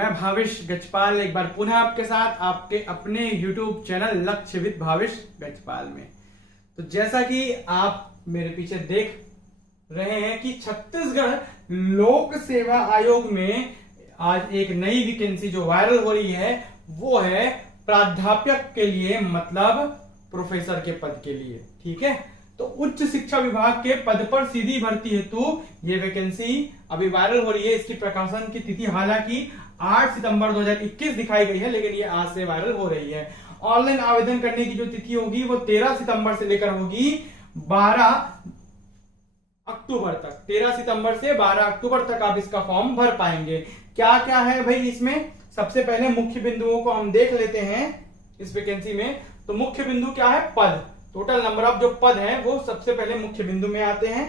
मैं भावेश गजपाल एक बार पुनः आपके साथ आपके अपने YouTube चैनल लक्ष्य विद भावेश गजपाल में। तो जैसा कि आप मेरे पीछे देख रहे हैं कि छत्तीसगढ़ लोक सेवा आयोग में आज एक नई वैकेंसी जो वायरल हो रही है वो है प्राध्यापक के लिए, मतलब प्रोफेसर के पद के लिए। ठीक है, तो उच्च शिक्षा विभाग के पद पर सीधी भर्ती हेतु ये वैकेंसी अभी वायरल हो रही है। इसकी प्रकाशन की तिथि हालांकि 8 सितंबर 2021 दिखाई गई है, लेकिन ये आज से वायरल हो रही है। ऑनलाइन आवेदन करने की जो तिथि होगी वो 13 सितंबर से लेकर होगी 12 अक्टूबर तक। 13 सितंबर से 12 अक्टूबर तक आप इसका फॉर्म भर पाएंगे। क्या क्या है भाई इसमें, सबसे पहले मुख्य बिंदुओं को हम देख लेते हैं इस वैकेंसी में। तो मुख्य बिंदु क्या है, पद, टोटल नंबर ऑफ जो पद हैं वो सबसे पहले मुख्य बिंदु में आते हैं।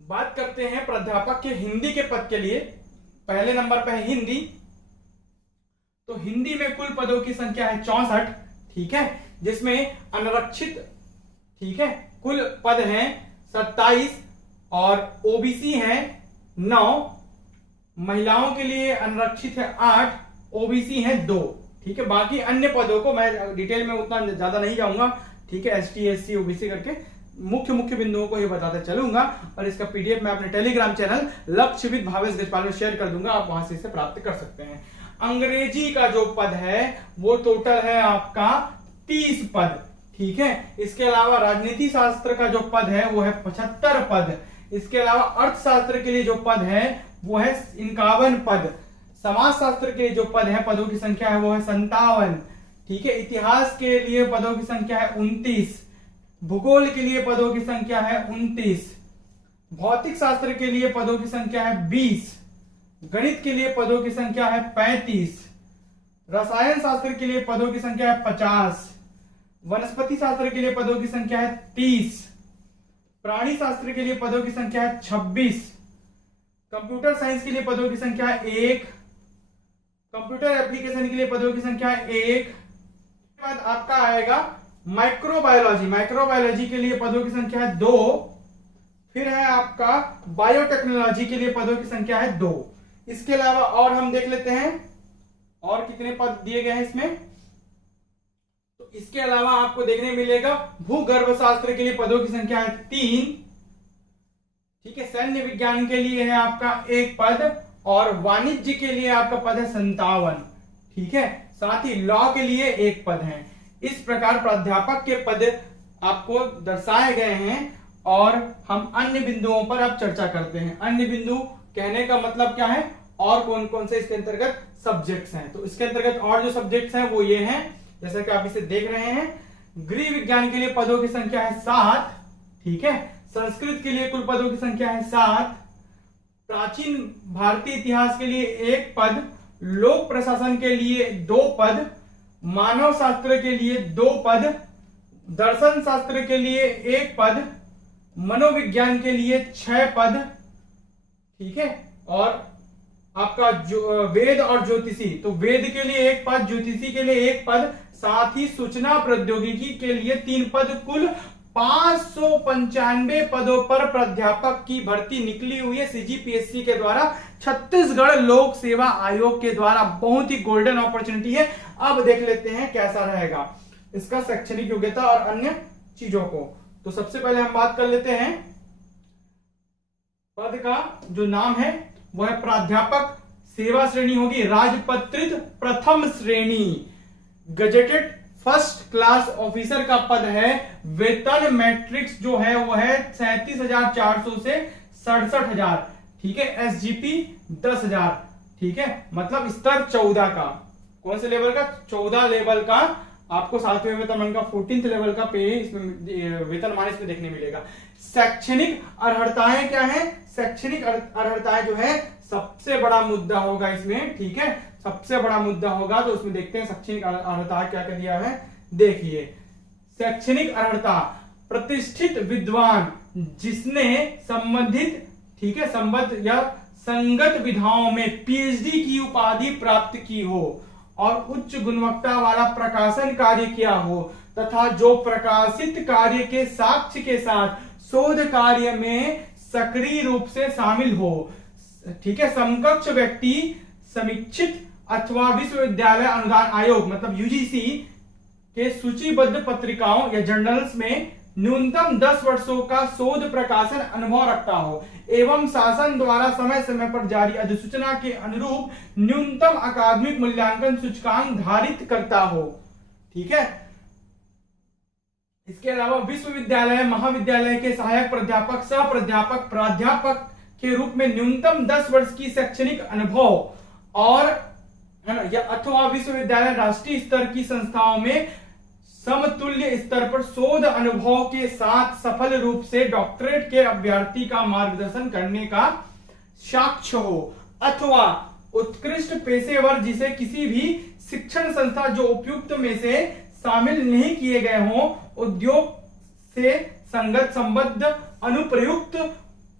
बात करते हैं प्राध्यापक के हिंदी के पद के लिए। पहले नंबर पर है हिंदी। तो हिंदी में कुल पदों की संख्या है 64। ठीक है, जिसमें अनारक्षित, ठीक है, कुल पद हैं 27 और ओबीसी हैं 9। महिलाओं के लिए अनारक्षित है 8, ओबीसी हैं 2। ठीक है, बाकी अन्य पदों को मैं डिटेल में उतना ज्यादा नहीं जाऊंगा। ठीक है, एसटी एससी ओबीसी करके मुख्य बिंदुओं को ही बताते चलूंगा और इसका पीडीएफ मैं अपने टेलीग्राम चैनल लक्ष्य विद भावेश गजपाल में शेयर कर दूंगा, आप वहां से इसे प्राप्त कर सकते हैं। अंग्रेजी का जो पद है वो टोटल है आपका 30 पद। ठीक है, इसके अलावा राजनीति शास्त्र का जो पद है वो है 75 पद। इसके अलावा अर्थशास्त्र के लिए जो पद है वो है 51 पद। समाज शास्त्र के जो पद है, पदों की संख्या है वो है 57। ठीक है, इतिहास के लिए पदों की संख्या है 29। भूगोल के लिए पदों की संख्या है 29। भौतिक शास्त्र के लिए पदों की संख्या है 20। गणित के लिए पदों की संख्या है 35। रसायन शास्त्र के लिए पदों की संख्या है 50। वनस्पति शास्त्र के लिए पदों की संख्या है 30। प्राणी शास्त्र के लिए पदों की संख्या है 26। कंप्यूटर साइंस के लिए पदों की संख्या है 1। कंप्यूटर एप्लीकेशन के लिए पदों की संख्या है 1। बाद आपका आएगा माइक्रोबायोलॉजी। माइक्रोबायोलॉजी के लिए पदों की संख्या है 2। फिर है आपका बायोटेक्नोलॉजी के लिए पदों की संख्या है 2। इसके अलावा और हम देख लेते हैं और कितने पद दिए गए हैं इसमें। तो इसके अलावा आपको देखने मिलेगा भूगर्भ शास्त्र के लिए पदों की संख्या है 3। ठीक है, सैन्य विज्ञान के लिए है आपका 1 पद और वाणिज्य के लिए आपका पद है 57। ठीक है, साथ ही लॉ के लिए 1 पद है। इस प्रकार प्राध्यापक के पद आपको दर्शाए गए हैं और हम अन्य बिंदुओं पर अब चर्चा करते हैं। अन्य बिंदु कहने का मतलब क्या है और कौन कौन से इसके अंतर्गत सब्जेक्ट्स हैं। तो इसके अंतर्गत और जो सब्जेक्ट्स हैं वो ये हैं, जैसा कि आप इसे देख रहे हैं। गृह विज्ञान के लिए पदों की संख्या है 7। ठीक है, संस्कृत के लिए कुल पदों की संख्या है 7। प्राचीन भारतीय इतिहास के लिए 1 पद। लोक प्रशासन के लिए 2 पद। मानव शास्त्र के लिए 2 पद। दर्शन शास्त्र के लिए 1 पद। मनोविज्ञान के लिए 6 पद। ठीक है, और आपका जो वेद और ज्योतिषी, तो वेद के लिए 1 पद, ज्योतिषी के लिए 1 पद, साथ ही सूचना प्रौद्योगिकी के लिए 3 पद। कुल 595 पदों पर प्राध्यापक की भर्ती निकली हुई है सीजीपीएससी के द्वारा, छत्तीसगढ़ लोक सेवा आयोग के द्वारा। बहुत ही गोल्डन अपॉर्चुनिटी है। अब देख लेते हैं कैसा रहेगा इसका शैक्षणिक योग्यता और अन्य चीजों को। तो सबसे पहले हम बात कर लेते हैं पद का जो नाम है वो है प्राध्यापक। सेवा श्रेणी होगी राजपत्रित प्रथम श्रेणी। गजेटेड फर्स्ट क्लास ऑफिसर का पद है। वेतन मैट्रिक्स जो है वो है 37,400 से 67,000। ठीक है, एसजीपी 10,000। ठीक है, मतलब स्तर 14 का। कौन से लेवल का? 14 लेवल का आपको 7वें वेतनमान का 14th लेवल का पे इसमें वेतनमान इसमें देखने मिलेगा। शैक्षणिक अर्हताएं क्या है? शैक्षणिक अर्हताएं जो है सबसे बड़ा मुद्दा होगा इसमें। ठीक है, सबसे बड़ा मुद्दा होगा, तो उसमें देखते हैं शैक्षणिक अर्हता क्या क्या दिया है। देखिए, शैक्षणिक अर्हता प्रतिष्ठित विद्वान जिसने संबंधित, ठीक है, संबद्ध या संगत विधाओं में पीएचडी की उपाधि प्राप्त की हो और उच्च गुणवत्ता वाला प्रकाशन कार्य किया हो तथा जो प्रकाशित कार्य के साक्ष्य के साथ शोध कार्य में सक्रिय रूप से शामिल हो। ठीक है, समकक्ष व्यक्ति समीक्षित अथवा विश्वविद्यालय अनुदान आयोग मतलब यूजीसी के सूचीबद्ध पत्रिकाओं या जर्नल्स में न्यूनतम 10 वर्षों का शोध प्रकाशन अनुभव रखता हो एवं शासन द्वारा समय समय पर जारी अधिसूचना के अनुरूप न्यूनतम अकादमिक मूल्यांकन सूचकांक धारित करता हो। ठीक है, इसके अलावा विश्वविद्यालय महाविद्यालय के सहायक प्राध्यापक सह प्राध्यापक प्राध्यापक के रूप में न्यूनतम 10 वर्ष की शैक्षणिक अनुभव और है ना, या अथवा विश्वविद्यालय राष्ट्रीय स्तर की संस्थाओं में समतुल्य स्तर पर शोध अनुभव के साथ सफल रूप से डॉक्टरेट के अभ्यर्थी का मार्गदर्शन करने का साक्ष्य हो, अथवा उत्कृष्ट पेशेवर जिसे किसी भी शिक्षण संस्था जो उपयुक्त में से शामिल नहीं किए गए हों उद्योग से संगत संबद्ध अनुप्रयुक्त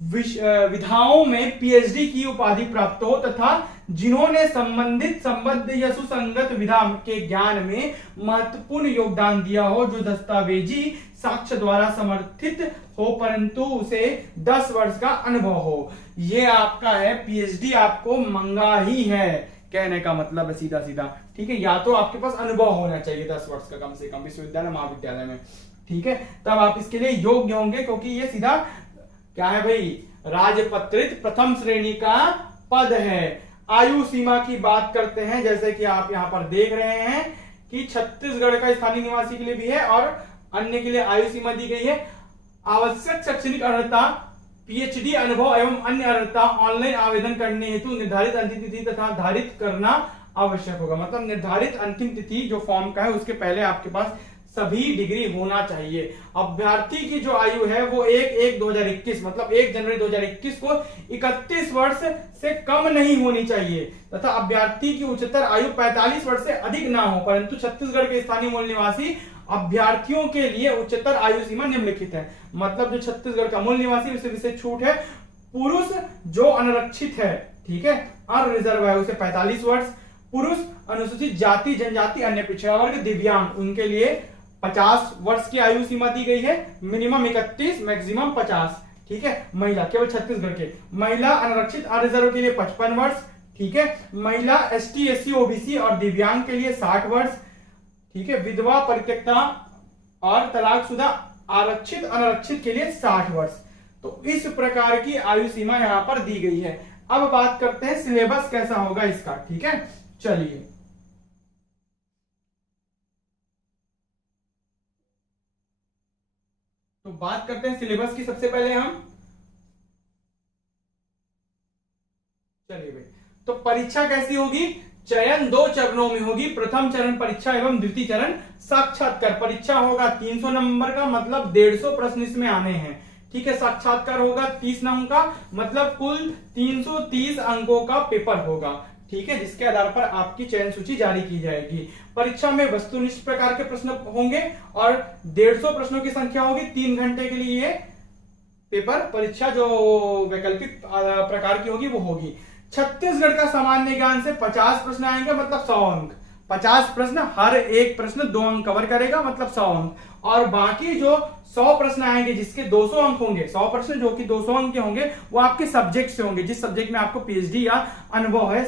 विधाओं में पीएचडी की उपाधि प्राप्त हो तथा जिन्होंने संबंधित संबद्ध या सुसंगत विधा के ज्ञान में महत्वपूर्ण योगदान दिया हो जो दस्तावेजी साक्ष्य द्वारा समर्थित हो परंतु उसे 10 वर्ष का अनुभव हो। ये आपका है पीएचडी आपको मंगा ही है, कहने का मतलब है सीधा सीधा। ठीक है, या तो आपके पास अनुभव होना चाहिए 10 वर्ष का कम से कम विश्वविद्यालय महाविद्यालय में। ठीक है, तब आप इसके लिए योग्य होंगे क्योंकि ये सीधा क्या है भाई, राजपत्रित प्रथम श्रेणी का पद है। आयु सीमा की बात करते हैं, जैसे कि आप यहां पर देख रहे हैं कि छत्तीसगढ़ का स्थानीय निवासी के लिए भी है और अन्य के लिए आयु सीमा दी गई है। आवश्यक शैक्षणिक अर्हता पीएचडी अनुभव एवं अन्य अर्हता ऑनलाइन आवेदन करने हेतु निर्धारित अंतिम तिथि तथा धारित करना आवश्यक होगा। मतलब निर्धारित अंतिम तिथि जो फॉर्म का है उसके पहले आपके पास सभी डिग्री होना चाहिए। अभ्यर्थी की जो आयु है वो 1/1/2021 मतलब 1 जनवरी 2021 को 31 वर्ष से कम नहीं होनी चाहिए तथा अभ्यर्थी की उच्चतर आयु 45 वर्ष से अधिक ना हो, परंतु छत्तीसगढ़ के स्थानीय मूल निवासी अभ्यर्थियों के लिए उच्चतर आयु सीमा निम्नलिखित है। मतलब जो छत्तीसगढ़ का मूल निवासी उसे विशेष छूट है। पुरुष जो अनरक्षित है, ठीक है, अनरिजर्व है, उसे 45 वर्ष। पुरुष अनुसूचित जाति जनजाति अन्य पिछड़ा वर्ग दिव्यांग उनके लिए 50 वर्ष की आयु सीमा दी गई है, मिनिमम 31 मैक्सिमम 50। ठीक है, महिला केवल छत्तीसगढ़ के महिला अनारक्षित अरिजर्व के लिए 55 वर्ष। ठीक है, महिला एसटी एससी ओबीसी और दिव्यांग के लिए 60 वर्ष। ठीक है, विधवा परित्यक्ता और तलाकशुदा आरक्षित अनारक्षित के लिए 60 वर्ष। तो इस प्रकार की आयु सीमा यहां पर दी गई है। अब बात करते हैं सिलेबस कैसा होगा इसका। ठीक है, चलिए तो बात करते हैं सिलेबस की। सबसे पहले हम चलिए भाई, तो परीक्षा कैसी होगी? चयन 2 चरणों में होगी। प्रथम चरण परीक्षा एवं द्वितीय चरण साक्षात्कार। परीक्षा होगा 300 नंबर का, मतलब 150 प्रश्न इसमें आने हैं। ठीक है, साक्षात्कार होगा 30 नंबर का, मतलब कुल 330 अंकों का पेपर होगा। ठीक है, जिसके आधार पर आपकी चयन सूची जारी की जाएगी। परीक्षा में वस्तुनिष्ठ प्रकार के प्रश्न होंगे और 150 प्रश्नों की संख्या होगी। 3 घंटे के लिए ये पेपर परीक्षा जो वैकल्पिक प्रकार की होगी वो होगी। छत्तीसगढ़ का सामान्य ज्ञान से 50 प्रश्न आएंगे, मतलब 100 अंक। 50 प्रश्न, हर एक प्रश्न 2 अंक कवर करेगा, मतलब 100 अंक। और बाकी जो 100 प्रश्न आएंगे जिसके 200 अंक होंगे, 100 प्रश्न जो कि 200 अंक के होंगे, वो आपके सब्जेक्ट से होंगे, जिस सब्जेक्ट में आपको पीएचडी या अनुभव है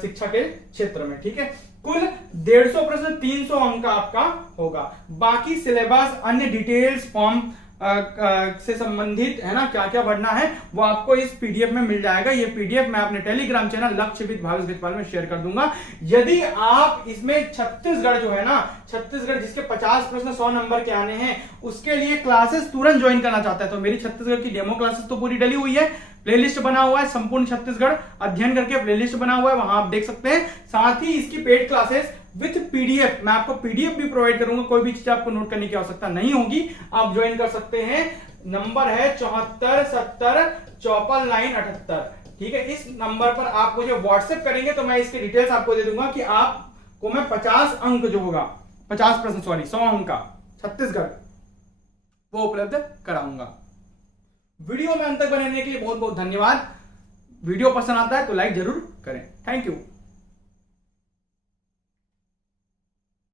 शिक्षा के क्षेत्र में। ठीक है, कुल 150 प्रश्न 300 अंक का आपका होगा। बाकी सिलेबस अन्य डिटेल्स फॉर्म से संबंधित है ना, क्या क्या भरना है वो आपको इस पीडीएफ में मिल जाएगा। ये पीडीएफ मैं अपने टेलीग्राम चैनल लक्ष्यविद भावेश गजपाल में शेयर कर दूंगा। यदि आप इसमें छत्तीसगढ़ जो है ना, छत्तीसगढ़ जिसके 50 प्रश्न 100 नंबर के आने हैं, उसके लिए क्लासेस तुरंत ज्वाइन करना चाहता है तो मेरी छत्तीसगढ़ की डेमो क्लासेस तो पूरी डली हुई है। प्लेलिस्ट बना हुआ है, संपूर्ण छत्तीसगढ़ अध्ययन करके प्लेलिस्ट बना हुआ है, वहां आप देख सकते हैं। साथ ही इसकी पेड क्लासेस विथ पीडीएफ, मैं आपको पीडीएफ भी प्रोवाइड करूंगा, कोई भी चीज आपको नोट करने की आवश्यकता नहीं होगी, आप ज्वाइन कर सकते हैं। नंबर है 74 70 54 978। ठीक है, इस नंबर पर आप मुझे व्हाट्सएप करेंगे तो मैं इसकी डिटेल्स आपको दे दूंगा कि आपको मैं 50 अंक जो होगा, 50 प्रश्न सॉरी 100 अंक का छत्तीसगढ़ वो उपलब्ध कराऊंगा। वीडियो में अंत तक बने रहने के लिए बहुत बहुत धन्यवाद। वीडियो पसंद आता है तो लाइक जरूर करें। Thank you.